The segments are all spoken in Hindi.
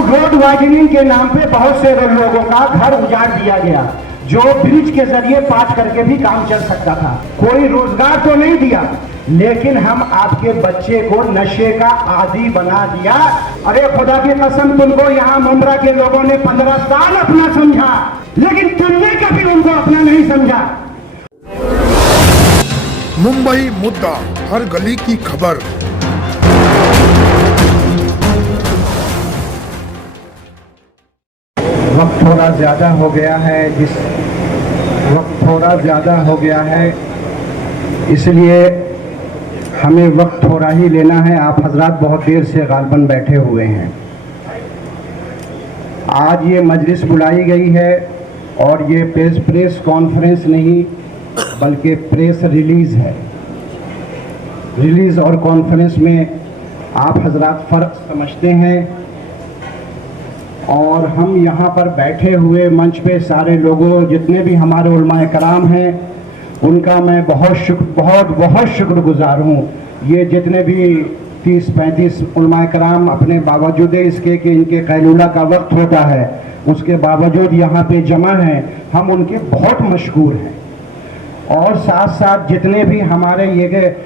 रोड वाइडनिंग के नाम पे बहुत से लोगों का घर उजाड़ दिया गया, जो ब्रिज के जरिए पास करके भी काम चल सकता था। कोई रोजगार तो नहीं दिया, लेकिन हम आपके बच्चे को नशे का आदी बना दिया। अरे खुदा की कसम, तुमको यहाँ मुंब्रा के लोगों ने 15 साल अपना समझा, लेकिन तुमने कभी उनको अपना नहीं समझा। मुंबई मुद्दा, हर गली की खबर। वक्त थोड़ा ज़्यादा हो गया है, इसलिए हमें वक्त थोड़ा ही लेना है। आप हजरात बहुत देर से गालबन बैठे हुए हैं। आज ये मजलिस बुलाई गई है और ये प्रेस कॉन्फ्रेंस नहीं बल्कि प्रेस रिलीज़ है। रिलीज़ और कॉन्फ्रेंस में आप हजरात फ़र्क समझते हैं, और हम यहाँ पर बैठे हुए मंच पे सारे लोगों, जितने भी हमारे उलमाए कराम हैं, उनका मैं बहुत शुक्रगुजार हूँ। ये जितने भी 30-35 उलमाए कराम अपने बावजूद इसके कि इनके कैलूला का वक्त होता है, उसके बावजूद यहाँ पे जमा हैं, हम उनके बहुत मशकूर हैं। और साथ साथ जितने भी हमारे ये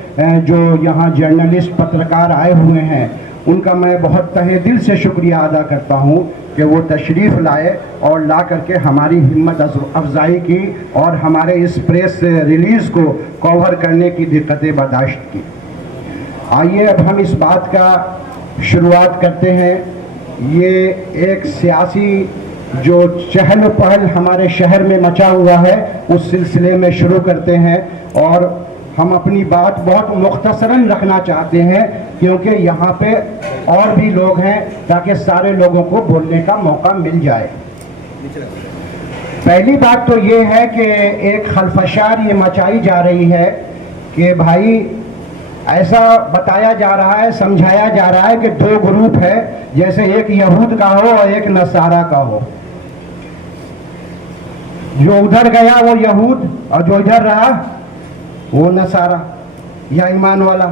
जो यहाँ जर्नलिस्ट पत्रकार आए हुए हैं, उनका मैं बहुत तहे दिल से शुक्रिया अदा करता हूँ कि वो तशरीफ़ लाए और ला करके हमारी हिम्मत अफजाई की और हमारे इस प्रेस रिलीज़ को कवर करने की दिक्कतें बर्दाश्त की। आइए अब हम इस बात का शुरुआत करते हैं। ये एक सियासी जो चहल पहल हमारे शहर में मचा हुआ है, उस सिलसिले में शुरू करते हैं। और हम अपनी बात बहुत मुख्तसरन रखना चाहते हैं, क्योंकि यहाँ पे और भी लोग हैं, ताकि सारे लोगों को बोलने का मौका मिल जाए। पहली बात तो ये है कि एक खलफशार ये मचाई जा रही है कि भाई ऐसा बताया जा रहा है, समझाया जा रहा है कि दो ग्रुप है, जैसे एक यहूद का हो और एक नसारा का हो। जो उधर गया वो यहूद और जो इधर रहा वो नसारा या ईमान वाला।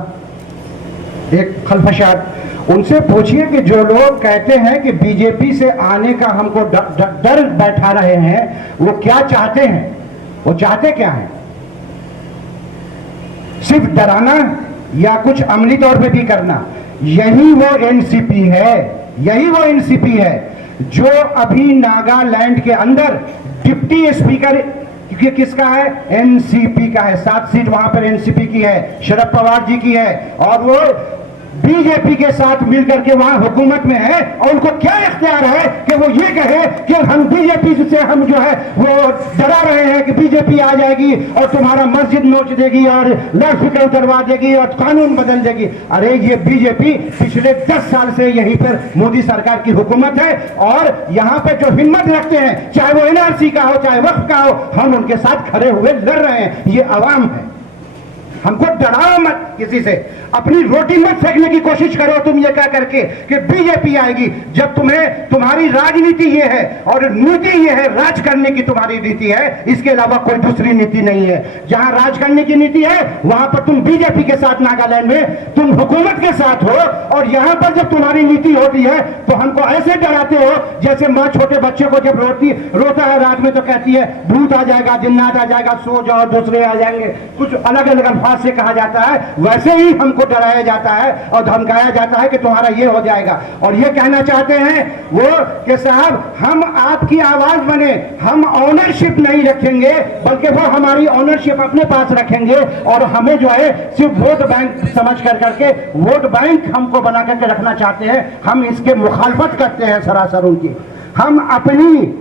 एक खलफशार, उनसे पूछिए कि जो लोग कहते हैं कि बीजेपी से आने का हमको डर बैठा रहे हैं, वो क्या चाहते हैं? वो चाहते क्या हैं? सिर्फ डराना या कुछ अमली तौर पे भी करना? यही वो एनसीपी है, यही वो एनसीपी है जो अभी नागालैंड के अंदर डिप्टी स्पीकर किसका है? एनसीपी का है। 7 सीट वहां पर एनसीपी की है, शरद पवार जी की है, और वो बीजेपी के साथ मिलकर के वहां हुकूमत में है। और उनको क्या इख्तियार है कि वो ये कहे कि हम बीजेपी से हम जो है वो डरा रहे हैं कि बीजेपी आ जाएगी और तुम्हारा मस्जिद नोच देगी और लाउडस्पीकर उतरवा देगी और कानून बदल देगी। अरे ये बीजेपी पिछले 10 साल से यहीं पर मोदी सरकार की हुकूमत है, और यहाँ पे जो हिम्मत रखते हैं, चाहे वो एनआरसी का हो चाहे वक्फ का हो, हम उनके साथ खड़े हुए लड़ रहे हैं। ये अवाम है। हमको डराओ मत किसी से, अपनी रोटी मत फेंकने की कोशिश करो तुम ये कह करके कि बीजेपी आएगी, जब तुम्हारी राजनीति ये है और नीति ये है, राज करने की तुम्हारी नीति है, इसके अलावा कोई दूसरी नीति नहीं है। जहां राज करने की नीति है वहां पर तुम बीजेपी के साथ, नागालैंड में तुम हुकूमत के साथ हो, और यहां पर जब तुम्हारी नीति होती है तो हमको ऐसे डराते हो जैसे माँ छोटे बच्चे को जब रोता है रात में तो कहती है भूत आ जाएगा, जिन्नात आ जाएगा, सो जाओ, दूसरे आ जाएंगे, कुछ अलग अलग अल्फाज से कहा जाता है। वैसे ही हमको डराया जाता है और धमकाया जाता है कि तुम्हारा ये हो जाएगा। और ये कहना चाहते हैं वो कि साहब हम आपकी आवाज बने, हम ऑनरशिप नहीं रखेंगे, बल्कि वो हमारी ऑनरशिप अपने पास रखेंगे, और हमें जो है सिर्फ वोट बैंक समझ कर करके वोट बैंक हमको बना करके रखना चाहते हैं। हम इसके मुखालफत करते हैं सरासर उनकी। हम अपनी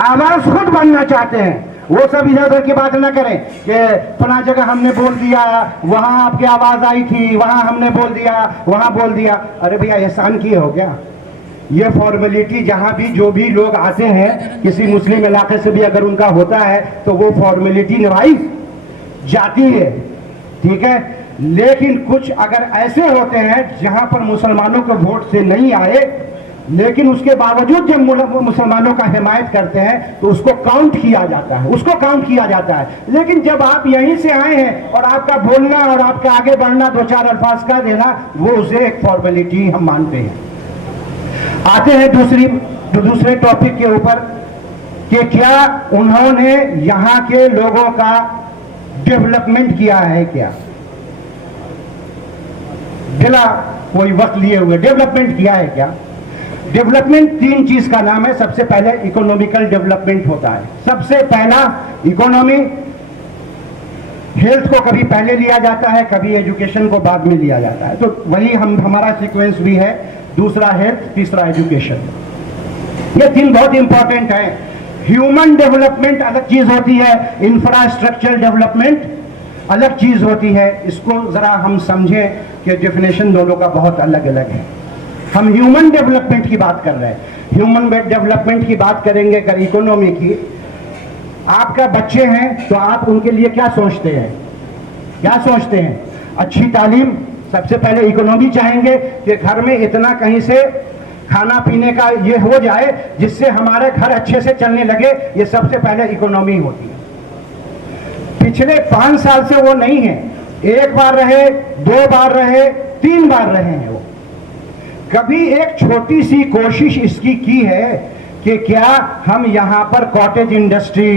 आवाज खुद बनना चाहते हैं। वो सब इधर उधर की बात ना करें कि फला जगह हमने बोल दिया, वहां आपकी आवाज आई थी, वहां हमने बोल दिया, वहां बोल दिया। अरे भैया एहसान किए हो क्या? ये फॉर्मेलिटी जहां भी जो भी लोग आते हैं, किसी मुस्लिम इलाके से भी अगर उनका होता है तो वो फॉर्मेलिटी निभाई जाती है, ठीक है। लेकिन कुछ अगर ऐसे होते हैं जहां पर मुसलमानों के वोट से नहीं आए, लेकिन उसके बावजूद जब मुसलमानों का हिमायत करते हैं तो उसको काउंट किया जाता है, उसको काउंट किया जाता है। लेकिन जब आप यहीं से आए हैं और आपका बोलना और आपका आगे बढ़ना 2-4 अल्फाज का देना, वो उसे एक फॉर्मेलिटी हम मानते हैं। आते हैं दूसरे टॉपिक के ऊपर कि क्या उन्होंने यहां के लोगों का डेवलपमेंट किया है। क्या बिना कोई वक्त लिए हुए डेवलपमेंट किया है क्या? डेवलपमेंट 3 चीज का नाम है। सबसे पहले इकोनॉमिकल डेवलपमेंट होता है। सबसे पहला इकोनॉमी, हेल्थ को कभी पहले लिया जाता है, कभी एजुकेशन को बाद में लिया जाता है, तो वही हमारा सीक्वेंस भी है। दूसरा हेल्थ, तीसरा एजुकेशन। ये 3 बहुत इंपॉर्टेंट है। ह्यूमन डेवलपमेंट अलग चीज होती है, इंफ्रास्ट्रक्चर डेवलपमेंट अलग चीज होती है। इसको जरा हम समझें कि डेफिनेशन दोनों का बहुत अलग अलग है। हम ह्यूमन डेवलपमेंट की बात कर रहे हैं। ह्यूमन डेवलपमेंट की बात करेंगे अगर इकोनॉमी की। आपका बच्चे हैं तो आप उनके लिए क्या सोचते हैं? क्या सोचते हैं? अच्छी तालीम। सबसे पहले इकोनॉमी चाहेंगे कि घर में इतना कहीं से खाना पीने का ये हो जाए जिससे हमारे घर अच्छे से चलने लगे। ये सबसे पहले इकोनॉमी होती है। पिछले 5 साल से वो नहीं है। 1 बार रहे, 2 बार रहे, 3 बार रहे हैं। वो कभी एक छोटी सी कोशिश इसकी की है कि क्या हम यहां पर कॉटेज इंडस्ट्री,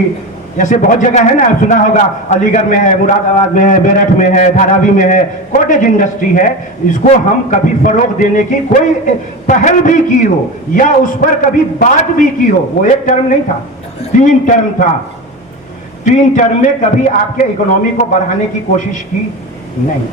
जैसे बहुत जगह है ना, सुना होगा, अलीगढ़ में है, मुरादाबाद में है, मेरठ में है, धारावी में है, कॉटेज इंडस्ट्री है, इसको हम कभी फरोग देने की कोई पहल भी की हो या उस पर कभी बात भी की हो? वो 1 टर्म नहीं था, 3 टर्म था। 3 टर्म में कभी आपके इकोनॉमी को बढ़ाने की कोशिश की नहीं।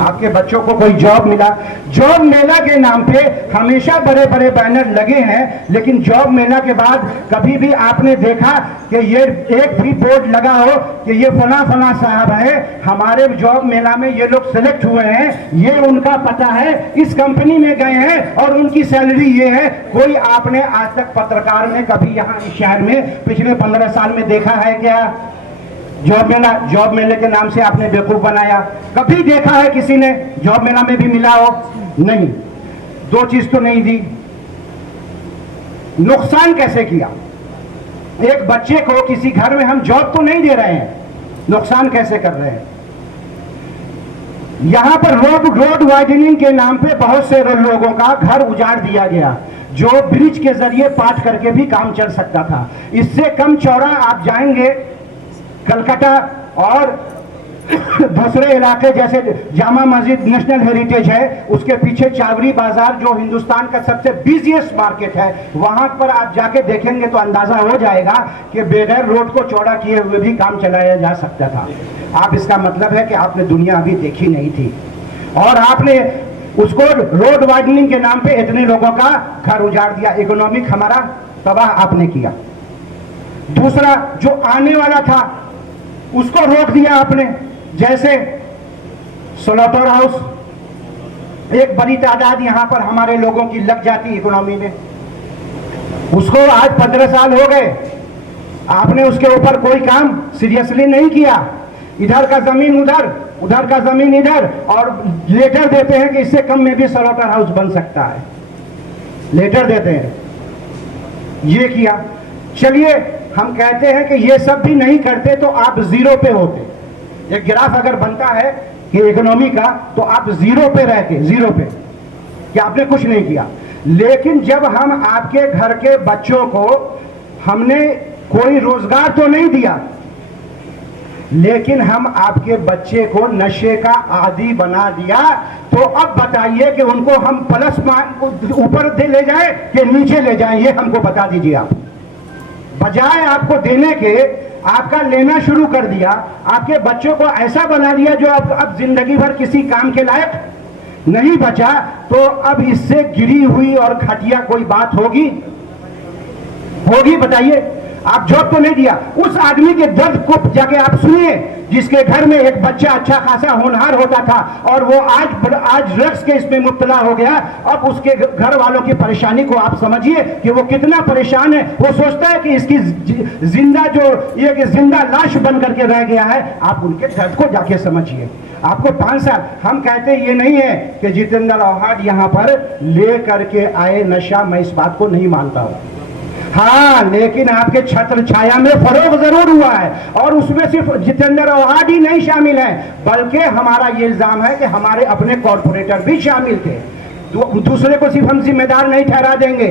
आपके बच्चों को कोई जॉब मिला, जॉब मेला के नाम पे हमेशा बड़े बड़े बैनर लगे हैं, लेकिन जॉब मेला के बाद कभी भी आपने देखा कि ये एक भी बोर्ड लगा हो कि ये फला फला साहब है, हमारे जॉब मेला में ये लोग सेलेक्ट हुए हैं, ये उनका पता है, इस कंपनी में गए हैं और उनकी सैलरी ये है? कोई आपने आज तक पत्रकार में कभी यहाँ इस शहर में पिछले 15 साल में देखा है क्या? जॉब मेले के नाम से आपने बेवकूफ बनाया। कभी देखा है किसी ने जॉब मेला में भी मिला हो? नहीं। 2 चीज तो नहीं दी। नुकसान कैसे किया? एक बच्चे को किसी घर में हम जॉब तो नहीं दे रहे हैं, नुकसान कैसे कर रहे हैं? यहां पर रोड वाइडनिंग के नाम पे बहुत से लोगों का घर उजाड़ दिया गया, जो ब्रिज के जरिए पाट करके भी काम चल सकता था। इससे कम चौड़ा आप जाएंगे कलकत्ता और दूसरे इलाके जैसे जामा मस्जिद नेशनल हेरिटेज है, उसके पीछे चावड़ी बाजार जो हिंदुस्तान का सबसे बिजिएस्ट मार्केट है, वहां पर आप जाके देखेंगे तो अंदाजा हो जाएगा कि बगैर रोड को चौड़ा किए हुए भी काम चलाया जा सकता था। आप इसका मतलब है कि आपने दुनिया अभी देखी नहीं थी और आपने उसको रोड वाइडनिंग के नाम पे इतने लोगों का घर उजाड़ दिया। इकोनॉमिक हमारा तबाह आपने किया। दूसरा, जो आने वाला था उसको रोक दिया आपने। जैसे स्लॉटर हाउस, एक बड़ी तादाद यहां पर हमारे लोगों की लग जाती इकोनॉमी में, उसको आज 15 साल हो गए, आपने उसके ऊपर कोई काम सीरियसली नहीं किया। इधर का जमीन उधर, उधर का जमीन इधर, और लेटर देते हैं कि इससे कम में भी स्लॉटर हाउस बन सकता है, लेटर देते हैं। ये किया। चलिए हम कहते हैं कि ये सब भी नहीं करते तो आप जीरो पे होते। एक ग्राफ अगर बनता है कि इकोनॉमी का, तो आप जीरो पे रहते, जीरो पे, कि आपने कुछ नहीं किया। लेकिन जब हम आपके घर के बच्चों को, हमने कोई रोजगार तो नहीं दिया, लेकिन हम आपके बच्चे को नशे का आदी बना दिया, तो अब बताइए कि उनको हम प्लस ऊपर दे ले जाए कि नीचे ले जाए? ये हमको बता दीजिए आप। बजाय आपको देने के आपका लेना शुरू कर दिया, आपके बच्चों को ऐसा बना दिया जो अब जिंदगी भर किसी काम के लायक नहीं बचा। तो अब इससे गिरी हुई और घटिया कोई बात होगी? बताइए। आप जॉब तो नहीं दिया। उस आदमी के दर्द को जाके आप सुनिए, जिसके घर में एक बच्चा अच्छा खासा होनहार होता था और वो आज ड्रग्स के इसमें मुब्तला हो गया। अब उसके घर वालों की परेशानी को आप समझिए कि वो कितना परेशान है। वो सोचता है कि इसकी जिंदा जो ये जिंदा लाश बन करके रह गया है। आप उनके दर्द को जाके समझिए। आपको 5 साल, हम कहते ये नहीं है कि जितेंद्र औहाड यहाँ पर ले करके आए नशा, मैं इस बात को नहीं मानता हूँ। हाँ, लेकिन आपके छत्र छाया में फरोग जरूर हुआ है, और उसमें सिर्फ जितेंद्र औहाड ही नहीं शामिल है, बल्कि हमारा ये इल्जाम है कि हमारे अपने कॉर्पोरेटर भी शामिल थे। दूसरे को सिर्फ हम जिम्मेदार नहीं ठहरा देंगे।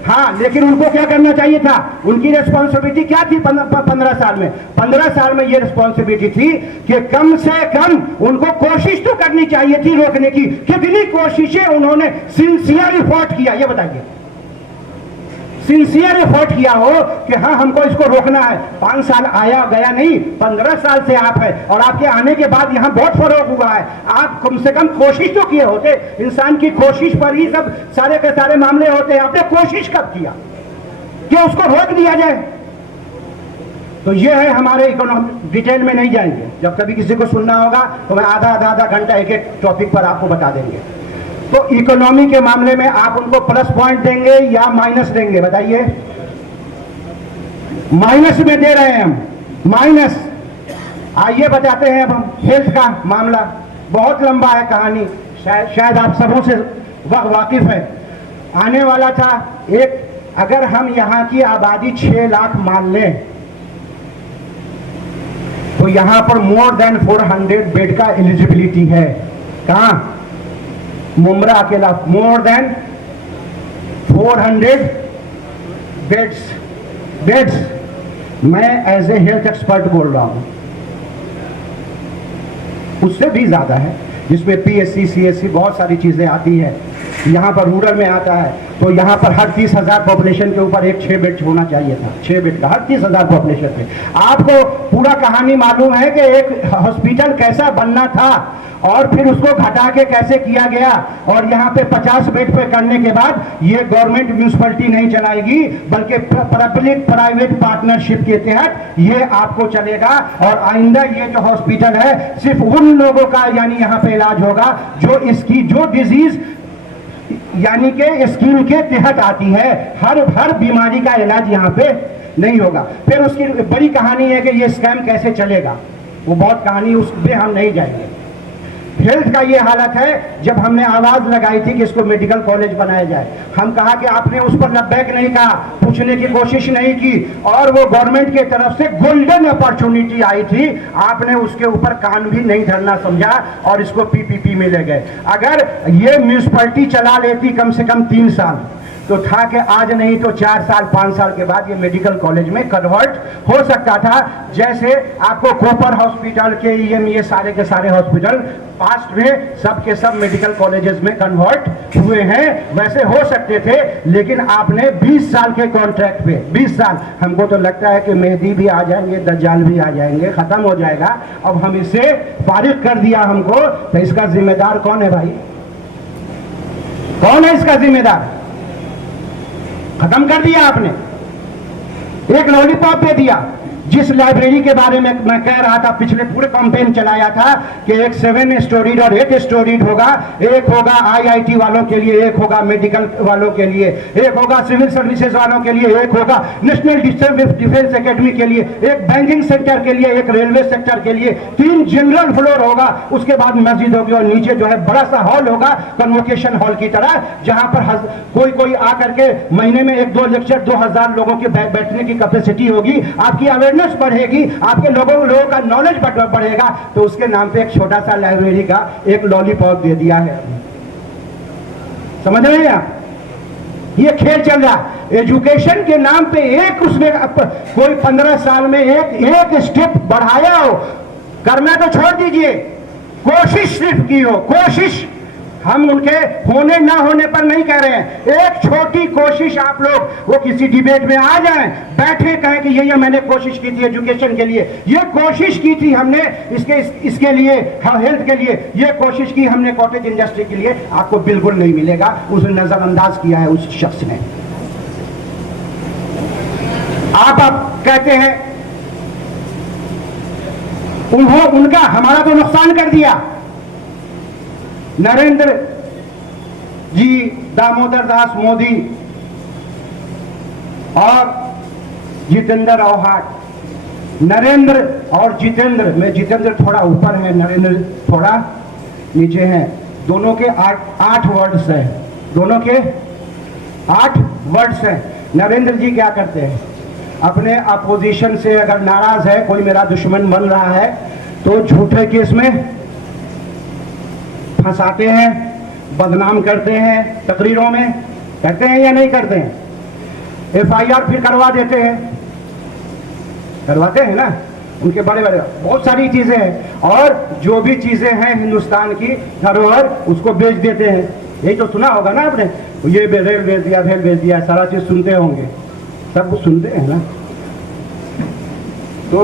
हाँ, लेकिन उनको क्या करना चाहिए था? उनकी रिस्पॉन्सिबिलिटी क्या थी 15 साल में? 15 साल में ये रिस्पॉन्सिबिलिटी थी कि कम से कम उनको कोशिश तो करनी चाहिए थी रोकने की। कितनी कोशिशें उन्होंने सिंसियर एफर्ट किया, ये बताइए। सिंसियर एफर्ट किया हो कि हाँ हमको इसको रोकना है। 5 साल आया गया नहीं, 15 साल से आप है, और आपके आने के बाद यहाँ बहुत फर्क हुआ है। आप कम से कम कोशिश तो किए होते। इंसान की कोशिश पर ही सब सारे के सारे मामले होते हैं। आपने कोशिश कब किया कि उसको रोक दिया जाए? तो ये है हमारे इकोनॉमिक। डिटेल में नहीं जाएंगे, जब कभी किसी को सुनना होगा तो मैं आधा घंटा एक एक टॉपिक पर आपको बता देंगे। तो इकोनॉमी के मामले में आप उनको प्लस पॉइंट देंगे या माइनस देंगे, बताइए? माइनस में दे रहे हैं हम, माइनस। आइए बताते हैं अब हम हेल्थ का मामला। बहुत लंबा है कहानी, शायद आप सबों से वाकिफ है। आने वाला था एक, अगर हम यहाँ की आबादी 6 लाख मान लें तो यहाँ पर मोर देन 400 बेड का एलिजिबिलिटी है। कहाँ? मुमरा अकेला मोर देन 400 बेड्स। मैं एज ए हेल्थ एक्सपर्ट बोल रहा हूं, उससे भी ज्यादा है, जिसमें PSC CSC बहुत सारी चीजें आती है। यहाँ पर रूरल में आता है तो यहाँ पर हर 30,000 पॉपुलेशन के ऊपर एक 6 बेड होना चाहिए था। 6 बेड का हर 30,000 पॉपुलेशन पे। आपको पूरा कहानी मालूम है कि एक हॉस्पिटल कैसा बनना था और फिर उसको घटा के कैसे किया गया, और यहाँ पे 50 बेड पे करने के बाद ये गवर्नमेंट म्यूनिसिपैलिटी नहीं चलाएगी बल्कि पब्लिक प्राइवेट पार्टनरशिप के तहत ये आपको चलेगा। और आइंदा ये जो हॉस्पिटल है सिर्फ उन लोगों का यानी यहाँ पे इलाज होगा जो इसकी जो डिजीज यानी कि स्कीम के तहत आती है। हर बीमारी का इलाज यहाँ पे नहीं होगा। फिर उसकी बड़ी कहानी है कि ये स्कैम कैसे चलेगा, वो बहुत कहानी, उसमें हम नहीं जाएंगे। हेल्थ का ये हालत है, जब हमने आवाज लगाई थी कि इसको मेडिकल कॉलेज बनाया जाए, हम कहा कि आपने उस पर लब्बैक नहीं कहा, पूछने की कोशिश नहीं की, और वो गवर्नमेंट की तरफ से गोल्डन अपॉर्चुनिटी आई थी, आपने उसके ऊपर कान भी नहीं धरना समझा और इसको PPP में ले गए। अगर ये म्यूनिसिपैलिटी चला लेती कम से कम 3 साल तो था कि आज नहीं तो 4 साल 5 साल के बाद ये मेडिकल कॉलेज में कन्वर्ट हो सकता था। जैसे आपको कोपर हॉस्पिटल के ये सारे के सारे हॉस्पिटल पास्ट में सब के सब मेडिकल कॉलेजेस में कन्वर्ट हुए हैं, वैसे हो सकते थे। लेकिन आपने 20 साल के कॉन्ट्रैक्ट पे 20 साल, हमको तो लगता है कि मेहदी भी आ जाएंगे, दज्जाल भी आ जाएंगे, खत्म हो जाएगा। अब हम इसे फारिग कर दिया हमको, तो इसका जिम्मेदार कौन है भाई? कौन है इसका जिम्मेदार? खत्म कर दिया आपने, एक लॉलीपॉप दे दिया। जिस लाइब्रेरी के बारे में मैं कह रहा था, पिछले पूरे कैंपेन चलाया था कि एक 7 स्टोरीड और 8 स्टोरीड होगा, एक होगा IIT वालों के लिए, एक होगा मेडिकल वालों के लिए, एक होगा सिविल सर्विसेज वालों के लिए, एक होगा नेशनल डिफेंस एकेडमी के लिए, एक बैंकिंग सेक्टर के लिए, एक रेलवे सेक्टर के लिए, 3 जनरल फ्लोर होगा, उसके बाद मस्जिद होगी और नीचे जो है बड़ा सा हॉल होगा कन्वोकेशन हॉल की तरह, जहां पर कोई आकर के महीने में 1-2 लेक्चर 2000 लोगों के बैठने की कैपेसिटी होगी। आपकी अवेयरनेस बढ़ेगी, आपके लोगों का नॉलेज बढ़ेगा। तो उसके नाम पे एक छोटा सा लाइब्रेरी का एक लॉलीपॉप दे दिया है। समझ रहे हैं आप? ये खेल चल रहा। एजुकेशन के नाम पे एक उसने कोई 15 साल में एक स्टेप बढ़ाया हो, करना तो छोड़ दीजिए, कोशिश सिर्फ की हो, कोशिश। हम उनके होने ना होने पर नहीं कह रहे हैं, एक छोटी कोशिश आप लोग वो किसी डिबेट में आ जाएं, बैठे कहें कि ये मैंने कोशिश की थी एजुकेशन के लिए, ये कोशिश की थी हमने इसके लिए, हेल्थ के लिए, ये कोशिश की हमने कॉटेज इंडस्ट्री के लिए। आपको बिल्कुल नहीं मिलेगा, उसने नजरअंदाज किया है उस शख्स ने। आप कहते हैं उनका हमारा तो नुकसान कर दिया। नरेंद्र जी, दामोदर दास मोदी और जितेंद्र आव्हाड, नरेंद्र और जितेंद्र में जितेंद्र थोड़ा ऊपर है, नरेंद्र थोड़ा नीचे है। दोनों के 8 वर्ड्स हैं, दोनों के 8 वर्ड्स हैं। नरेंद्र जी क्या करते हैं? अपने अपोजिशन से अगर नाराज है, कोई मेरा दुश्मन बन रहा है, तो झूठे केस में फंसाते हैं, बदनाम करते हैं तकरीरों में, करते हैं या नहीं करते हैं? FIR फिर करवा देते हैं, करवाते हैं ना, उनके बड़े बड़े बहुत सारी चीजें हैं, और जो भी चीजें हैं हिंदुस्तान की धरोहर उसको बेच देते हैं। यही तो सुना होगा ना आपने, ये रेल बेच दिया, भेल बेच दिया, सारा चीज सुनते होंगे, सब कुछ सुनते हैं ना। तो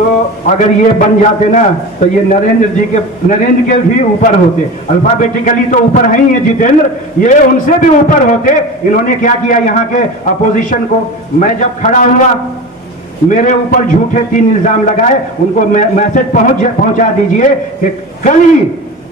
अगर ये बन जाते ना तो ये नरेंद्र के भी ऊपर होते, अल्फाबेटिकली तो ऊपर है ही है जितेंद्र, ये उनसे भी ऊपर होते। इन्होंने क्या किया यहाँ के अपोजिशन को, मैं जब खड़ा हुआ मेरे ऊपर झूठे 3 इल्जाम लगाए, उनको मैसेज पहुंचा दीजिए कि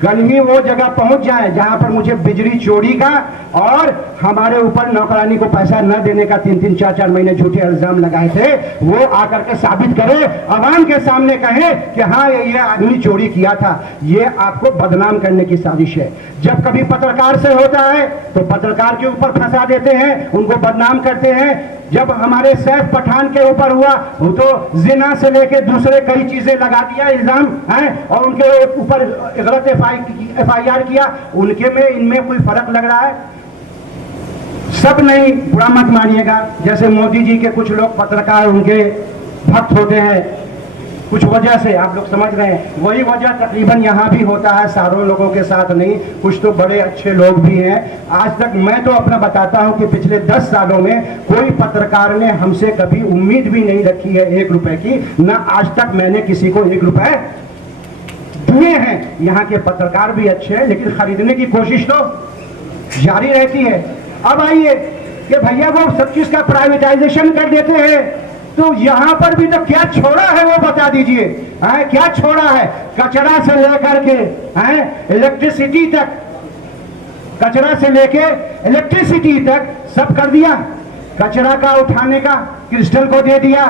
कल ही वो जगह पहुंच जाए जहां पर मुझे बिजली चोरी का और हमारे ऊपर नौकरानी को पैसा न देने का 3-3, 4-4 महीने झूठे इल्जाम लगाए थे, वो आकर के साबित करे, आवाम के सामने कहे कि हाँ ये आदमी चोरी किया था। ये आपको बदनाम करने की साजिश है। जब कभी पत्रकार से होता है तो पत्रकार के ऊपर फंसा देते हैं, उनको बदनाम करते हैं। जब हमारे सैफ पठान के ऊपर हुआ तो जिना से लेके दूसरे कई चीजें लगा दिया इल्जाम है, और उनके ऊपर गलत FIR किया, उनके में इनमें कोई फर्क लग रहा है? सब नहीं, बुरा मत मानिएगा, जैसे मोदी जी के कुछ लोग पत्रकार उनके भक्त होते हैं कुछ वजह से, आप लोग समझ रहे हैं, वही वजह तकरीबन यहाँ भी होता है, सारों लोगों के साथ नहीं, कुछ तो बड़े अच्छे लोग भी हैं। आज तक मैं तो अपना बताता हूँ कि पिछले 10 सालों में कोई पत्रकार ने हमसे कभी उम्मीद भी नहीं रखी है 1 रुपए की, ना आज तक मैंने किसी को 1 रुपए दिए हैं। यहाँ के पत्रकार भी अच्छे हैं, लेकिन खरीदने की कोशिश तो जारी रहती है। अब आइए कि भैया वो सब चीज का प्राइवेटाइजेशन कर देते हैं, तो यहां पर भी तो क्या छोड़ा है वो बता दीजिए, क्या छोड़ा है? कचरा से लेकर के इलेक्ट्रिसिटी तक, कचरा से लेके इलेक्ट्रिसिटी तक सब कर दिया। कचरा का उठाने का क्रिस्टल को दे दिया,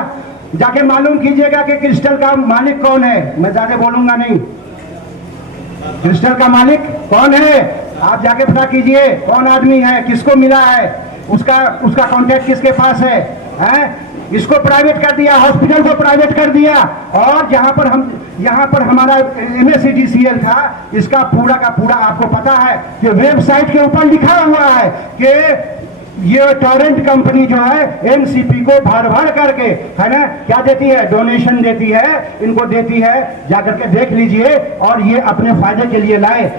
जाके मालूम कीजिएगा कि क्रिस्टल का मालिक कौन है। मैं ज्यादा बोलूंगा नहीं, क्रिस्टल का मालिक कौन है आप जाके पता कीजिए, कौन आदमी है, किसको मिला है, उसका कॉन्टैक्ट किसके पास है? इसको प्राइवेट कर दिया, हॉस्पिटल को प्राइवेट कर दिया, और यहाँ पर हमारा MSEDCL था, इसका पूरा का पूरा आपको पता है कि वेबसाइट के ऊपर लिखा हुआ है कि ये टोरेंट कंपनी जो है NCP को भर करके, है ना, क्या देती है? डोनेशन देती है, इनको देती है, जाकर के देख लीजिए, और ये अपने फायदे के लिए लाए।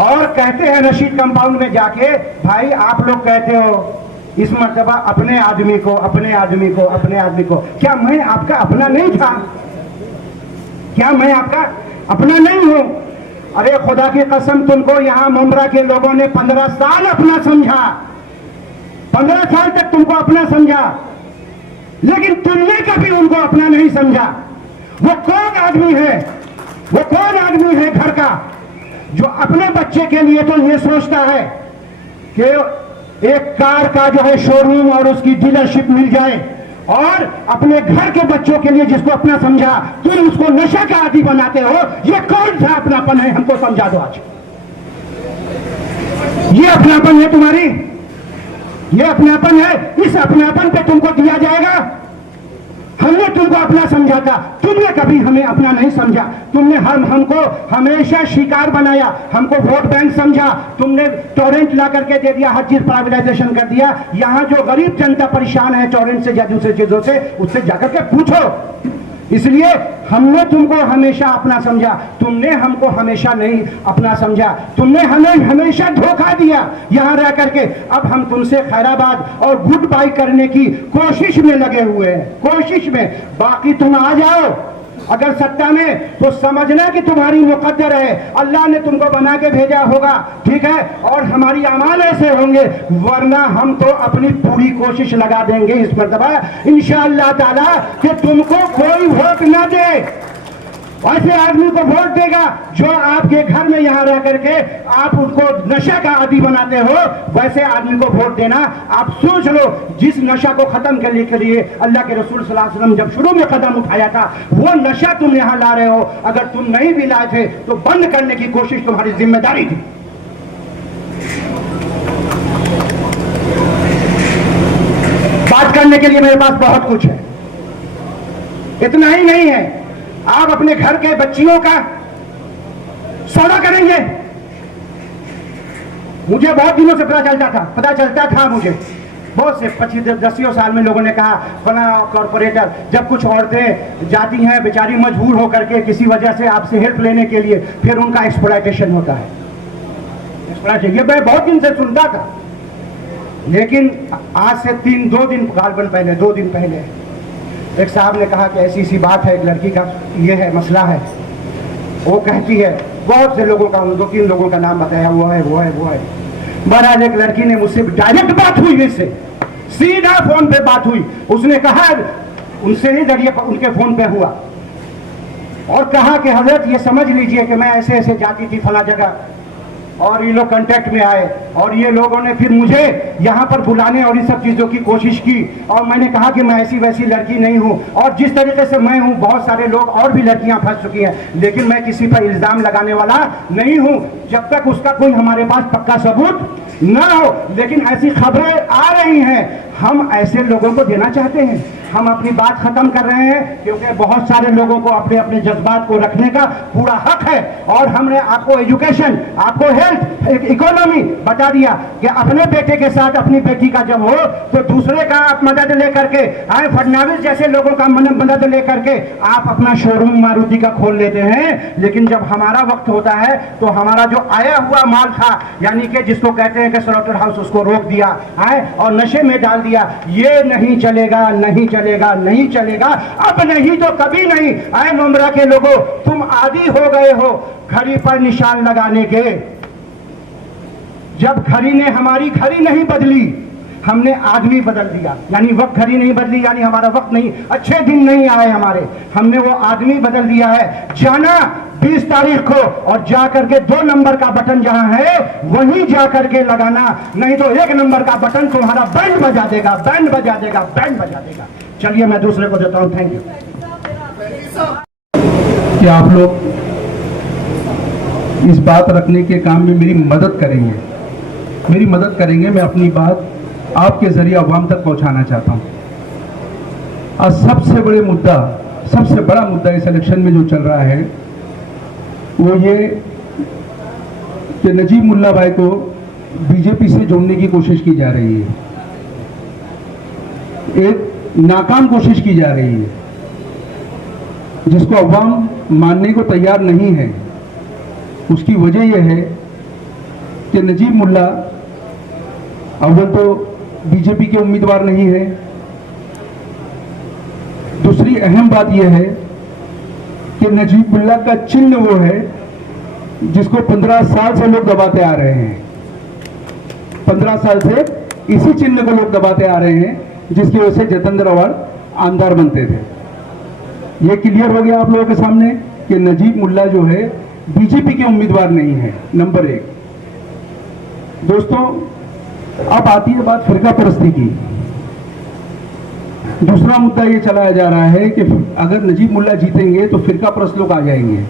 और कहते हैं रशीद कंपाउंड में जाके, भाई आप लोग कहते हो इस मर्तबा अपने आदमी को, क्या मैं आपका अपना नहीं था? क्या मैं आपका अपना नहीं हूं? अरे खुदा की कसम, तुमको यहां मुमरा के लोगों ने 15 साल अपना समझा, 15 साल तक तुमको अपना समझा, लेकिन तुमने कभी उनको अपना नहीं समझा। वो कौन आदमी है, वो कौन आदमी है घर का जो अपने बच्चे के लिए तो ये सोचता है कि एक कार का जो है शोरूम और उसकी डीलरशिप मिल जाए, और अपने घर के बच्चों के लिए जिसको अपना समझा, तुम उसको नशा का आदी बनाते हो। ये कौन सा अपनापन है? हमको समझा दो आज। ये अपनापन है तुम्हारी? ये अपनापन है? इस अपनापन पे तुमको दिया जाएगा? हमने तुमको अपना समझा था, तुमने कभी हमें अपना नहीं समझा। तुमने हमको हमेशा शिकार बनाया, हमको वोट बैंक समझा। तुमने टोरेंट ला करके दे दिया, हर चीज प्राइवेटाइजेशन कर दिया। यहाँ जो गरीब जनता परेशान है टोरेंट से या दूसरी चीजों से, उससे जाकर के पूछो। इसलिए हमने तुमको हमेशा अपना समझा, तुमने हमको हमेशा नहीं अपना समझा। तुमने हमें हमेशा धोखा दिया यहां रह करके। अब हम तुमसे खैराबाद और गुड बाय करने की कोशिश में लगे हुए हैं, कोशिश में। बाकी तुम आ जाओ अगर सत्ता में, तो समझना कि तुम्हारी मुकद्दर है, अल्लाह ने तुमको बना के भेजा होगा, ठीक है, और हमारी अमाल ऐसे होंगे, वरना हम तो अपनी पूरी कोशिश लगा देंगे इस मर्तबा इंशाअल्लाह ताला कि तुमको कोई वोट ना दे। ऐसे आदमी को वोट देगा जो आपके घर में यहाँ रह करके आप उनको नशा का आदी बनाते हो, वैसे आदमी को वोट देना। आप सोच लो, जिस नशा को खत्म करने के लिए अल्लाह के रसूल सल्लल्लाहु अलैहि वसल्लम जब शुरू में कदम उठाया था, वो नशा तुम यहाँ ला रहे हो। अगर तुम नहीं भी लाए थे तो बंद करने की कोशिश तुम्हारी जिम्मेदारी थी। बात करने के लिए मेरे पास बहुत कुछ है, इतना ही नहीं है। आप अपने घर के बच्चियों का सौदा करेंगे, मुझे बहुत दिनों से पता चलता था मुझे, बहुत से 25-10 साल में लोगों ने कहा फला कॉरपोरेटर, जब कुछ औरतें जाती हैं बेचारी मजबूर होकर के किसी वजह से आपसे हेल्प लेने के लिए, फिर उनका एक्सप्लॉयटेशन होता है। ये मैं बहुत दिन से सुनता था, लेकिन आज से 2 दिन पहले एक साहब ने कहा कि ऐसी सी बात है, एक लड़की का ये है मसला है। वो कहती है, बहुत से लोगों का 2-3 लोगों का नाम बताया, वो है। बहरहाल एक लड़की ने मुझसे डायरेक्ट बात हुई, इससे सीधा फोन पे बात हुई। उसने कहा, उनसे ही जरिए उनके फोन पे हुआ, और कहा कि हजरत ये समझ लीजिए कि मैं ऐसे जाती थी फला जगह, और ये लोग कांटेक्ट में आए, और ये लोगों ने फिर मुझे यहाँ पर बुलाने और इन सब चीज़ों की कोशिश की, और मैंने कहा कि मैं ऐसी वैसी लड़की नहीं हूँ, और जिस तरीके से मैं हूँ बहुत सारे लोग और भी लड़कियाँ फंस चुकी हैं, लेकिन मैं किसी पर इल्ज़ाम लगाने वाला नहीं हूँ जब तक उसका कोई हमारे पास पक्का सबूत ना हो। लेकिन ऐसी खबरें आ रही हैं, हम ऐसे लोगों को देना चाहते हैं। हम अपनी बात खत्म कर रहे हैं, क्योंकि बहुत सारे लोगों को अपने अपने जज्बात को रखने का पूरा हक है, और हमने आपको एजुकेशन, आपको हेल्थ, इकोनॉमी बता दिया कि अपने बेटे के साथ अपनी बेटी का जब हो तो दूसरे का आप मदद लेकर के आए, फडणवीस जैसे लोगों का मदद लेकर के आप अपना शोरूम मारुति का खोल लेते हैं। लेकिन जब हमारा वक्त होता है तो हमारा जो आया हुआ माल था, यानी कि जिसको कहते हैं कि स्लॉटर हाउस, उसको रोक दिया आए और नशे में डाल दिया। ये नहीं चलेगा, नहीं चलेगा, अब नहीं तो कभी नहीं। आए मुमरा के लोगों, तुम आदी हो गए हो घड़ी पर निशान लगाने के। जब घड़ी ने हमारी घड़ी नहीं बदली, हमने आदमी बदल दिया, यानी वक्त घड़ी नहीं बदली, यानी हमारा वक्त नहीं, अच्छे दिन नहीं आए हमारे, हमने वो आदमी बदल दिया है। जाना 20 तारीख को, और जा करके 2 नंबर का बटन जहां है वहीं जा करके लगाना, नहीं तो 1 नंबर का बटन तुम्हारा बैंड बजा देगा। चलिए मैं दूसरे को देता हूं। Thank you. कि आप लोग इस बात रखने के काम में मेरी मदद करेंगे। मैं अपनी बात आपके जरिए अवाम तक पहुंचाना चाहता हूं। आज सबसे बड़ा मुद्दा इस इलेक्शन में जो चल रहा है वो ये कि नजीब मुल्ला भाई को बीजेपी से जोड़ने की कोशिश की जा रही है, एक नाकाम कोशिश की जा रही है, जिसको अवाम मानने को तैयार नहीं है। उसकी वजह यह है कि नजीब मुल्ला अव्वल तो बीजेपी के उम्मीदवार नहीं है, दूसरी अहम बात यह है कि नजीब मुल्ला का चिन्ह वो है जिसको 15 साल से लोग दबाते आ रहे हैं। 15 साल से इसी चिन्ह को लोग दबाते आ रहे हैं, जिसकी वजह से जितेंद्र अवार्ड आमदार बनते थे। यह क्लियर हो गया आप लोगों के सामने कि नजीब मुल्ला जो है बीजेपी के उम्मीदवार नहीं है, नंबर 1। दोस्तों, अब आती है बात फिरका परस्ती की। दूसरा मुद्दा ये चलाया जा रहा है कि अगर नजीब मुल्ला जीतेंगे तो फिरका परस्त लोग आ जाएंगे।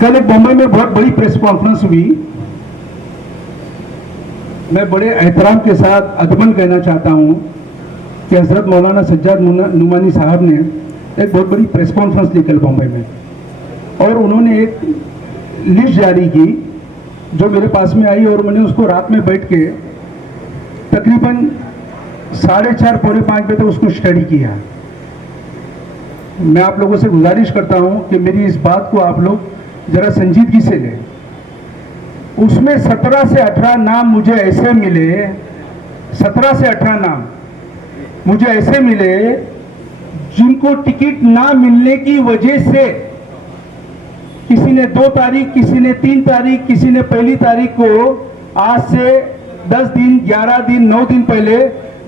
कल एक बम्बई में बहुत बड़ी प्रेस कॉन्फ्रेंस हुई। मैं बड़े एहतराम के साथ अदबन कहना चाहता हूं कि हजरत मौलाना सज्जाद नुमानी साहब ने एक बहुत बड़ी प्रेस कॉन्फ्रेंस ली कल बम्बई में, और उन्होंने एक लिस्ट जारी की जो मेरे पास में आई, और मैंने उसको रात में बैठ के तकरीबन 4:30 पौने 5 बजे तक उसको स्टडी किया। मैं आप लोगों से गुजारिश करता हूं कि मेरी इस बात को आप लोग जरा संजीदगी से लें। उसमें 17 से 18 नाम मुझे ऐसे मिले, 17 से 18 नाम मुझे ऐसे मिले जिनको टिकट ना मिलने की वजह से किसी ने 2 तारीख, किसी ने 3 तारीख, किसी ने 1 तारीख को, आज से 10 दिन, 11 दिन, 9 दिन पहले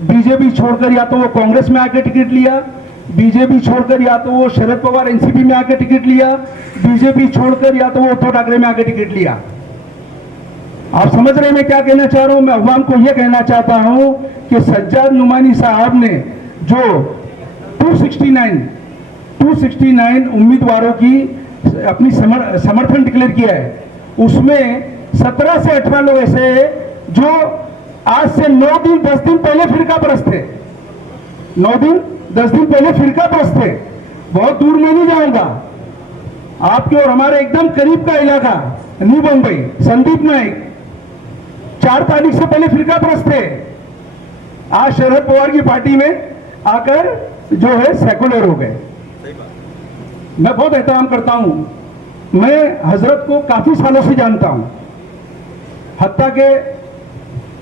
बीजेपी छोड़कर या तो वो कांग्रेस में आके टिकट लिया, बीजेपी छोड़कर या तो वो शरद पवार एनसीपी में आके टिकट लिया, बीजेपी छोड़कर या तो वो उद्धव ठाकरे में आके टिकट लिया। आप समझ रहे हैं मैं क्या कहना चाह रहा हूं? मैं अवाम को यह कहना चाहता हूं कि सज्जाद नुमानी साहब ने जो 269 उम्मीदवारों की अपनी समर्थन डिक्लेयर किया है, उसमें 17 से 18 लोग ऐसे हैं जो आज से 9 दिन 10 दिन पहले फिरका परस्त थे। 9 दिन 10 दिन पहले फिरका परस्त थे। बहुत दूर में नहीं जाऊंगा, आपके और हमारे एकदम करीब का इलाका न्यू बंबई, संदीप नाइक 4 तारीख से पहले फिरका परस्त थे, आज शरद पवार की पार्टी में आकर जो है सेकुलर हो गए। मैं बहुत एहतराम करता हूं, मैं हजरत को काफी सालों से जानता हूं, हत्ता के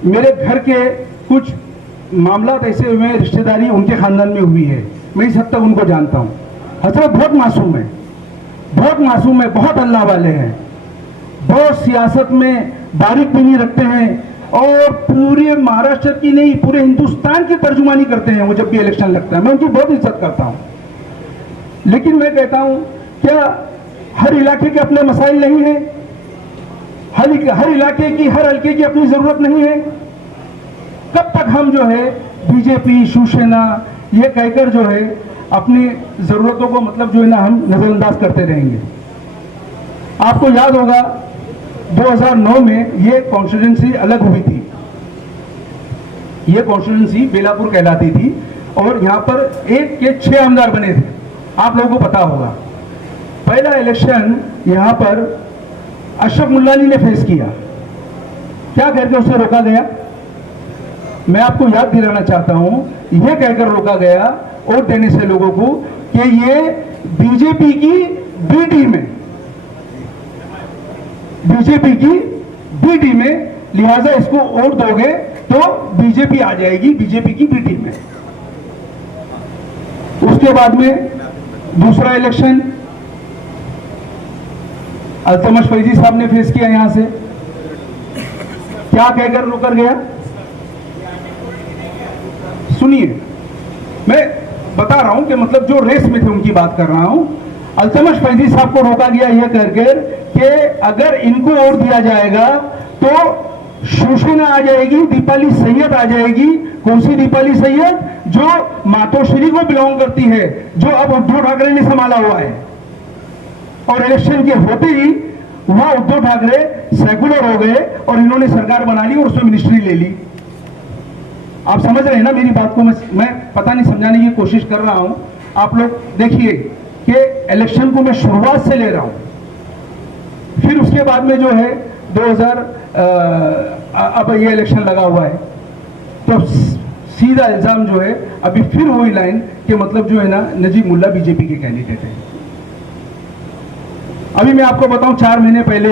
मेरे घर के कुछ मामला ऐसे हुए हैं, रिश्तेदारी उनके खानदान में हुई है, मैं इस हद तक उनको जानता हूं। हजरत बहुत मासूम है, बहुत मासूम है, बहुत अल्लाह वाले हैं, बहुत सियासत में बारीक बीनी रखते हैं और पूरे महाराष्ट्र की नहीं पूरे हिंदुस्तान की तर्जुमानी करते हैं वो जब भी इलेक्शन लगता है। मैं उनकी बहुत इज्जत करता हूं, लेकिन मैं कहता हूं क्या हर इलाके के अपने मसाइल नहीं है? हर इलाके की हर हल्के की अपनी जरूरत नहीं है? कब तक हम जो है बीजेपी शिवसेना ये कहकर जो है अपनी जरूरतों को मतलब जो है ना हम नजरअंदाज करते रहेंगे? आपको याद होगा 2009 में ये कॉन्स्टिट्यूंसी अलग हुई थी, ये कॉन्स्टिट्यूंसी बेलापुर कहलाती थी और यहां पर 1 के 6 आमदार बने थे, आप लोगों को पता होगा। पहला इलेक्शन यहां पर अशरफ मुल्लानी ने फेस किया, क्या करके उसे रोका गया? मैं आपको याद दिलाना चाहता हूं, यह कहकर रोका गया वोट देने से लोगों को कि ये बीजेपी की बी टीम है, बीजेपी की बी टीम है, लिहाजा इसको वोट दोगे तो बीजेपी आ जाएगी, बीजेपी की बी टीम है। उसके बाद में दूसरा इलेक्शन अल्तमश फैजी साहब ने फेस किया, यहां से क्या कहकर रोका गया? सुनिए, मैं बता रहा हूं कि मतलब जो रेस में थे उनकी बात कर रहा हूं। अल्तमश फैजी साहब को रोका गया यह कहकर कि अगर इनको वोट दिया जाएगा तो शिवसेना आ जाएगी, दीपाली सैयद आ जाएगी। कौन सी दीपाली सैयद? जो मातोश्री को बिलोंग करती है, जो अब उद्धव ठाकरे ने संभाला हुआ है। और इलेक्शन के होते ही वहां उद्धव ठाकरे सेकुलर हो गए और इन्होंने सरकार बना ली और उसमें मिनिस्ट्री ले ली। आप समझ रहे हैं ना मेरी बात को? मैं पता नहीं समझाने की कोशिश कर रहा हूं, आप लोग देखिए कि इलेक्शन को मैं शुरुआत से ले रहा हूं, फिर उसके बाद में जो है 2000 अब ये इलेक्शन लगा हुआ है तो सीधा इल्जाम जो है अभी फिर वही लाइन कि मतलब जो है ना नजीब मुल्ला बीजेपी के कैंडिडेट है। अभी मैं आपको बताऊं 4 महीने पहले,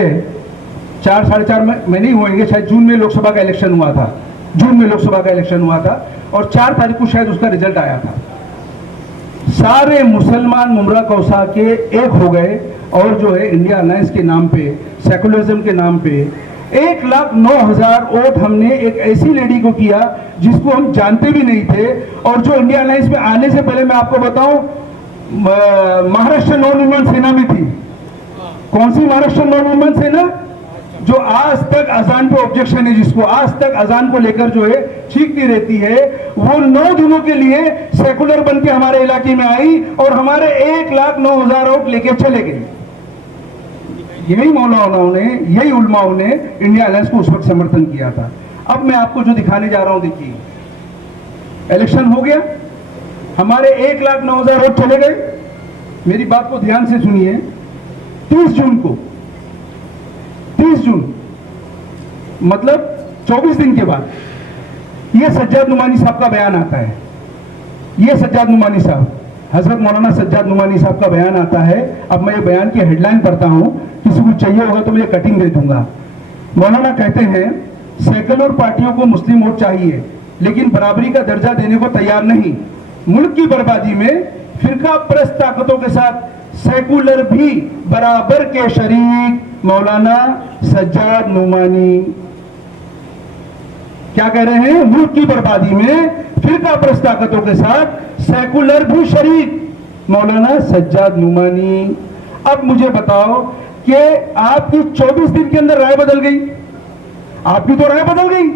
4 साढ़े 4 महीने ही होंगे शायद, जून में लोकसभा का इलेक्शन हुआ था, जून में लोकसभा का इलेक्शन हुआ था और 4 तारीख को शायद उसका रिजल्ट आया था। सारे मुसलमान मुमरा कौसा के एक हो गए और जो है इंडिया अलायंस के नाम पे, सेकुलरिज्म के नाम पे 1,09,000 वोट हमने एक ऐसी लेडी को किया जिसको हम जानते भी नहीं थे। और जो इंडिया अलायंस में आने से पहले मैं आपको बताऊं महाराष्ट्र नवनिर्माण सेना में थी। कौन सी महाराष्ट्र नवनिर्माण सेना? जो आज तक अजान पे ऑब्जेक्शन है, जिसको आज तक अजान को लेकर जो है चीखती रहती है, वो 9 दिनों के लिए सेकुलर बन के हमारे इलाके में आई और हमारे 1,09,000 वोट लेके चले गए। यही मौलानाओं ने, यही उलमाओं ने इंडिया अलायंस को उस वक्त समर्थन किया था। अब मैं आपको जो दिखाने जा रहा हूं, देखिए इलेक्शन हो गया, हमारे 1,09,000 वोट चले गए। मेरी बात को ध्यान से सुनिए, 30 जून को, 30 जून मतलब 24 दिन के बाद यह सज्जाद नुमानी साहब का बयान आता है। यह सज्जाद नुमानी साहब, हजरत मौलाना सज्जाद नुमानी साहब का बयान आता है। अब मैं ये बयान की हेडलाइन पढ़ता हूं, किसी को चाहिए होगा तो मैं ये कटिंग दे दूंगा। मौलाना कहते हैं सेकुलर पार्टियों को मुस्लिम वोट चाहिए लेकिन बराबरी का दर्जा देने को तैयार नहीं। मुल्क की बर्बादी में फिरका परस्त ताकतों के साथ सेकुलर भी बराबर के शरीक। मौलाना सज्जाद नुमानी क्या कह रहे हैं? मुल्क की बर्बादी में फिरका परस्त ताकतों के साथ सेकुलर भी शरीक। मौलाना सज्जाद नुमानी। अब मुझे बताओ कि आपकी 24 दिन के अंदर राय बदल गई। आपकी तो राय बदल गई,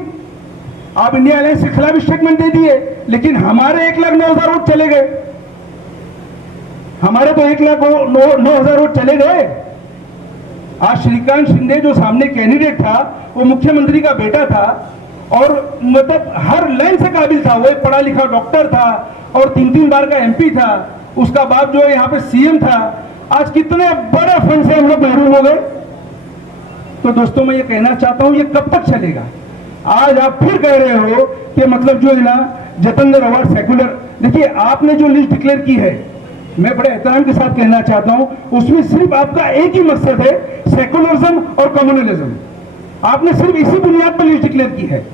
आप इंडिया अलायंस के खिलाफ स्टेटमेंट दे दिए, लेकिन हमारे 1,09,000 वोट चले गए। हमारे तो 1,09,000 वोट चले गए। आज श्रीकांत शिंदे जो सामने कैंडिडेट था वो मुख्यमंत्री का बेटा था और मतलब हर लाइन से काबिल था। वो एक पढ़ा लिखा डॉक्टर था और 3 बार का एमपी था। उसका बाप जो है यहाँ पे सीएम था। आज कितने बड़े फंड से हम लोग महरूम हो गए। तो दोस्तों मैं ये कहना चाहता हूं, ये कब तक चलेगा? आज आप फिर कह रहे हो कि मतलब जो है ना जितेंद्र अवार्ड सेकुलर। देखिए आपने जो लिस्ट डिक्लेयर की है, मैं बड़े एहतराम के साथ कहना चाहता हूं, उसमें सिर्फ आपका एक ही मकसद है, सेकुलरिज्म और कम्युनलिज्म। आपने सिर्फ इसी बुनियाद पर लिस्ट डिक्लेयर की है।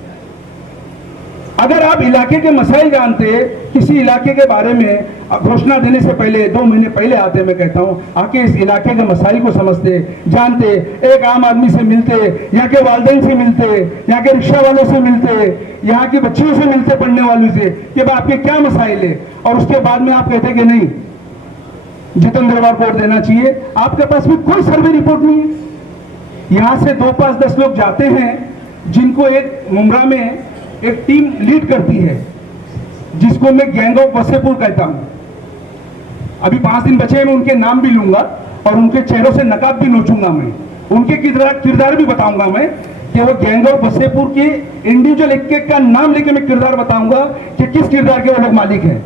अगर आप इलाके के मसाइल जानते, किसी इलाके के बारे में घोषणा देने से पहले 2 महीने पहले आते, मैं कहता हूं आके इस इलाके के मसाइल को समझते, जानते, एक आम आदमी से मिलते, यहाँ के वालिदैन से मिलते, यहाँ के रिक्शा वालों से मिलते, यहाँ के बच्चियों से मिलते, पढ़ने वालों से कि आपके क्या मसाइल है, और उसके बाद में आप कहते कि नहीं जितेंद्र अवार्ड वोट देना चाहिए। आपके पास भी कोई सर्वे रिपोर्ट नहीं है। यहां से 2, 5, 10 लोग जाते हैं जिनको एक मुमरा में एक टीम लीड करती है, जिसको मैं गैंग ऑफ वसेपुर कहता हूं। अभी 5 दिन बचे हैं, मैं उनके नाम भी लूंगा और उनके चेहरों से नकाब भी नोचूंगा, मैं उनके किरदार भी बताऊंगा मैं कि वो गैंग ऑफ वसेपुर के इंडिविजुअल एक का नाम लेके मैं किरदार बताऊंगा कि किस किरदार के वो लोग मालिक हैं।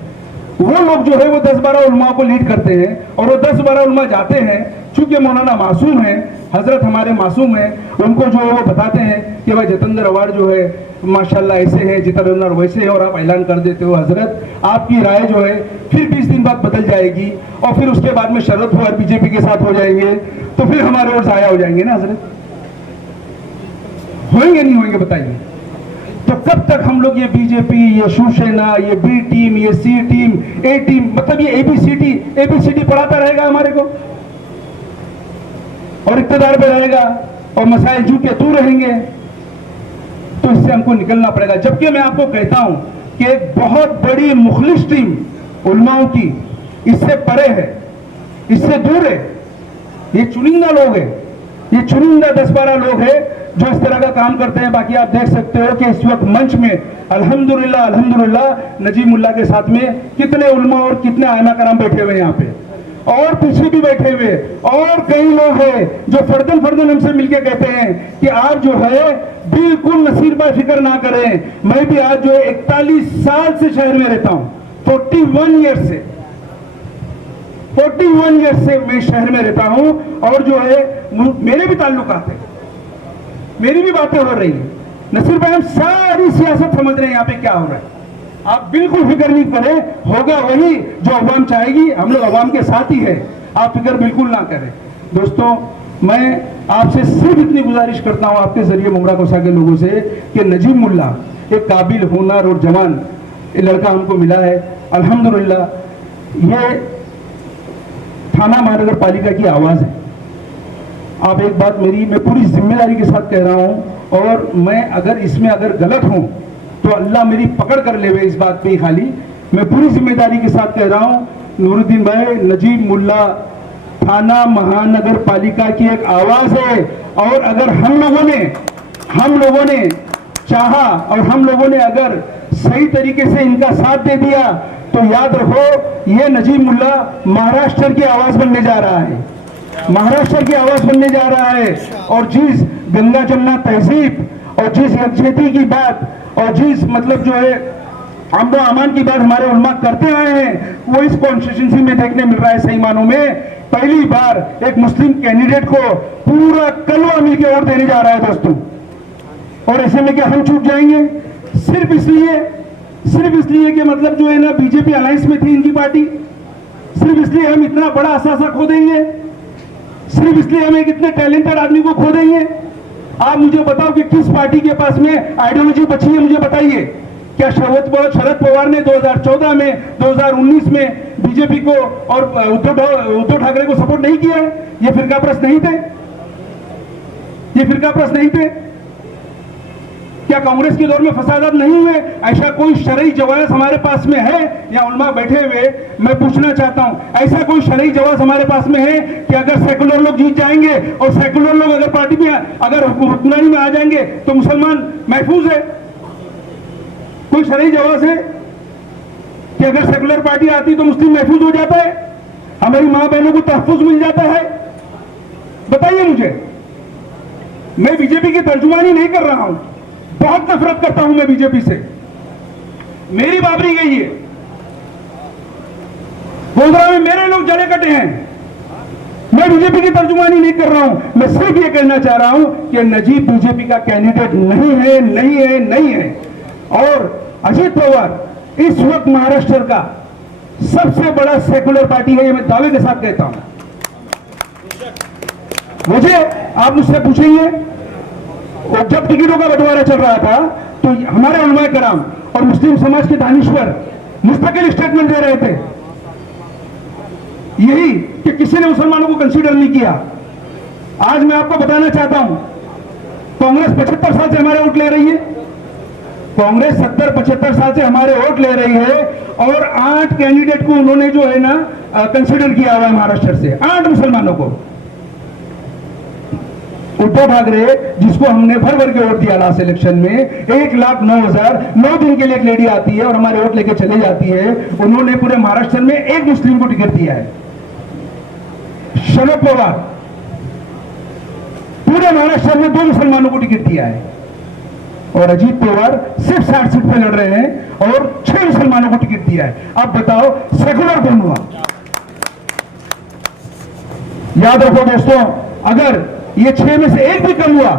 वो लोग जो है वो 10-12 उलमा को लीड करते हैं और वो 10-12 उलमा जाते हैं, चूंकि मौलाना मासूम है, हजरत हमारे मासूम है, उनको जो है वो बताते हैं कि भाई जितेंद्र अवार्ड जो है माशाल्लाह ऐसे है, जितेंद्र वैसे है, और आप ऐलान कर देते हो हजरत, आपकी राय जो है फिर 20 दिन बाद बदल जाएगी और फिर उसके बाद में शरद पवार बीजेपी के साथ हो जाएंगे, तो फिर हमारे वोट जाया हो जाएंगे ना हजरत। होंगे नहीं होंगे बताइए। तो कब तक हम लोग ये बीजेपी, ये शिवसेना, ये बी टीम, ये सी टीम, ए टीम, मतलब ये एबीसीडी पढ़ाता रहेगा हमारे को और इक्तदार पे रहेगा और मसाइल जू के तू रहेंगे? तो इससे हमको निकलना पड़ेगा। जबकि मैं आपको कहता हूं कि एक बहुत बड़ी मुखलिस टीम उलमाओं की इससे परे है, इससे दूर है। ये चुनिंदा लोग है, ये चुनिंदा 10-12 लोग है जो इस तरह का काम करते हैं। बाकी आप देख सकते हो कि इस वक्त मंच में अल्हम्दुलिल्लाह नजीमुल्लाह के साथ में कितने उलमा और कितने आयमा कराम बैठे हुए हैं यहाँ पे, और पीछे भी बैठे हुए और कई लोग हैं जो फर्दन हमसे मिलके कहते हैं कि आप जो है बिल्कुल नसीर फिक्र ना करें। मैं भी आज जो है 41 साल से शहर में रहता हूं, 41 ईयर से मैं शहर में रहता हूं, और जो है मेरे भी ताल्लुकात है, मेरी भी बातें हो रही है। नसीर भाई हम सारी सियासत समझ रहे हैं यहाँ पे क्या हो रहा है। आप बिल्कुल फिक्र नहीं करें, होगा वही जो अवाम चाहेगी, हम लोग अवाम के साथ ही है, आप फिक्र बिल्कुल ना करें। दोस्तों मैं आपसे सिर्फ इतनी गुजारिश करता हूं आपके जरिए मुमरा कोसा के लोगों से कि नजीब मुल्ला एक काबिल, होनहार और जवान लड़का हमको मिला है अल्हम्दुलिल्लाह। ये थाना महानगर पालिका की आवाज है। आप एक बात मेरी मैं पूरी जिम्मेदारी के साथ कह रहा हूं, और मैं अगर इसमें अगर गलत हूं तो अल्लाह मेरी पकड़ कर ले इस बात पे। खाली मैं पूरी जिम्मेदारी के साथ कह रहा हूं, नूरुद्दीन भाई नजीब मुल्ला थाना महानगर पालिका की एक आवाज है, और अगर हम लोगों ने चाहा और हम लोगों ने अगर सही तरीके से इनका साथ दे दिया तो याद रखो ये नजीब मुल्ला महाराष्ट्र की आवाज बनने जा रहा है, महाराष्ट्र की आवाज बनने जा रहा है। और जिस गंगा जमुना तहजीब और जिस यकजहती की बात और जिस मतलब जो है अमन अमान की बात हमारे उलमा करते आए हैं, वो इस कॉन्स्टिट्यूंसी में देखने मिल रहा है। सही मानों में पहली बार एक मुस्लिम कैंडिडेट को पूरा कलवा मिल के वोट देने जा रहा है दोस्तों। और ऐसे में क्या हम चूक जाएंगे सिर्फ इसलिए कि मतलब जो है ना बीजेपी अलायंस में थी इनकी पार्टी, सिर्फ इसलिए हम इतना बड़ा असासा खो देंगे, सिर्फ इसलिए हम एक इतने टैलेंटेड आदमी को खो देंगे? आप मुझे बताओ कि किस पार्टी के पास में आइडियोलॉजी बची है, मुझे बताइए। क्या शरद पवार ने 2014 में 2019 में बीजेपी को और उद्धव ठाकरे को सपोर्ट नहीं किया है? ये फिरका प्रश्न नहीं थे? क्या कांग्रेस के दौर में फसादात नहीं हुए? ऐसा कोई शरई जवाब हमारे पास में है? या उलमा बैठे हुए मैं पूछना चाहता हूं, ऐसा कोई शरई जवाब हमारे पास में है कि अगर सेकुलर लोग जीत जाएंगे और सेकुलर लोग अगर पार्टी में अगर हुक्मरानी में आ जाएंगे तो मुसलमान महफूज है? कोई शरई जवाब है कि अगर सेकुलर पार्टी आती तो मुस्लिम महफूज हो जाता है, हमारी मां बहनों को तहफ्फुज मिल जाता है? बताइए मुझे। मैं बीजेपी की तर्जुमानी नहीं कर रहा हूं, बहुत नफरत करता हूं मैं बीजेपी से, मेरी बाबरी गई है, गोधरा में मेरे लोग जले कटे हैं, मैं बीजेपी की तर्जुमानी नहीं कर रहा हूं, मैं सिर्फ ये कहना चाह रहा हूं कि नजीब बीजेपी का कैंडिडेट नहीं है, नहीं है, नहीं है। और अजीत पवार इस वक्त महाराष्ट्र का सबसे बड़ा सेकुलर पार्टी है, ये मैं दावे के साथ कहता हूं। मुझे आप मुझसे पूछेंगे, और जब टिकटों का बंटवारा चल रहा था तो हमारे उलमाए कराम और मुस्लिम समाज के दानिश्वर मुस्तकिल स्टेटमेंट दे रहे थे, यही कि किसी ने मुसलमानों को कंसीडर नहीं किया। आज मैं आपको बताना चाहता हूं, कांग्रेस 75 साल से हमारे वोट ले रही है, कांग्रेस 70-75 साल से हमारे वोट ले रही है, और 8 कैंडिडेट को उन्होंने जो है ना कंसीडर किया हुआ है महाराष्ट्र से, 8 मुसलमानों को। उद्धव ठाकरे जिसको हमने भर के वोट दिया लास्ट इलेक्शन में, 1,09,000, 9 दिन के लिए एक लेडी आती है और हमारे वोट लेके चले जाती है, उन्होंने पूरे महाराष्ट्र में एक मुस्लिम को टिकट दिया है। शरद पवार पूरे महाराष्ट्र में 2 मुसलमानों को टिकट दिया है, और अजीत पवार सिर्फ 60 सीट पे लड़ रहे हैं और 6 मुसलमानों को टिकट दिया है। अब बताओ सेकुलर कौन हुआ? याद रखो दोस्तों, अगर ये 6 में से एक भी कम हुआ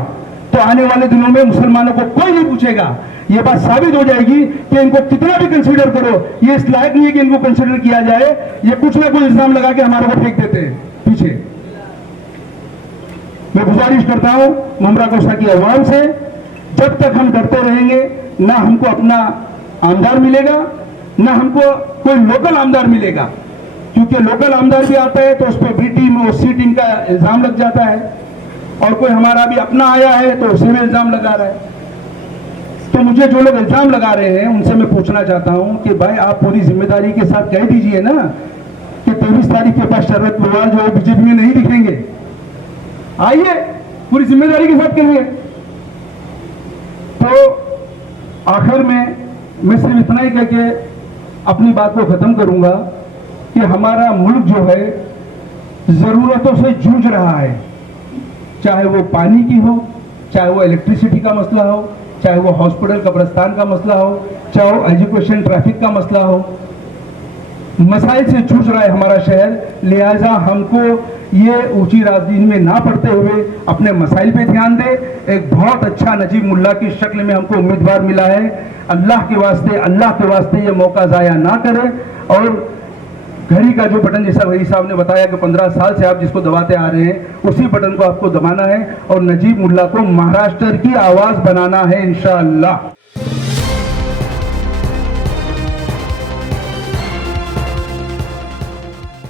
तो आने वाले दिनों में मुसलमानों को कोई नहीं पूछेगा। ये बात साबित हो जाएगी कि इनको कितना भी कंसीडर करो, ये इस लायक नहीं है कि इनको कंसीडर किया जाए। ये कुछ ना कुछ इल्जाम लगा के हमारे को फेंक देते हैं पीछे। मैं गुजारिश करता हूं मुमरा कोसा की आवाम से, जब तक हम डरते रहेंगे ना हमको अपना आमदार मिलेगा, ना हमको कोई लोकल आमदार मिलेगा, क्योंकि लोकल आमदार भी आता है तो उस पर बी टीम और सी टीम का इल्जाम लग जाता है, और कोई हमारा भी अपना आया है तो उसी में इल्जाम लगा रहा है। तो मुझे जो लोग इल्जाम लगा रहे हैं उनसे मैं पूछना चाहता हूं कि भाई आप पूरी जिम्मेदारी के साथ कह दीजिए ना कि 23 तारीख के पास शरद पवार जो है बीजेपी में नहीं दिखेंगे। आइए पूरी जिम्मेदारी के साथ कहिए। तो आखिर में मैं सिर्फ इतना ही कह के अपनी बात को खत्म करूंगा कि हमारा मुल्क जो है जरूरतों से जूझ रहा है, चाहे वो पानी की हो, चाहे वो इलेक्ट्रिसिटी का मसला हो, चाहे वो हॉस्पिटल कब्रिस्तान का मसला हो, चाहे वो एजुकेशन ट्रैफिक का मसला हो। मसाइल से जूझ रहा है हमारा शहर, लिहाजा हमको ये ऊंची राजनीति में ना पड़ते हुए अपने मसाइल पे ध्यान दे। एक बहुत अच्छा नजीब मुल्ला की शक्ल में हमको उम्मीदवार मिला है। अल्लाह के वास्ते ये मौका जाया ना करे, और घड़ी का जो बटन जैसा वही साहब ने बताया कि 15 साल से आप जिसको दबाते आ रहे हैं, उसी बटन को आपको दबाना है और नजीब मुल्ला को महाराष्ट्र की आवाज बनाना है इंशाअल्लाह।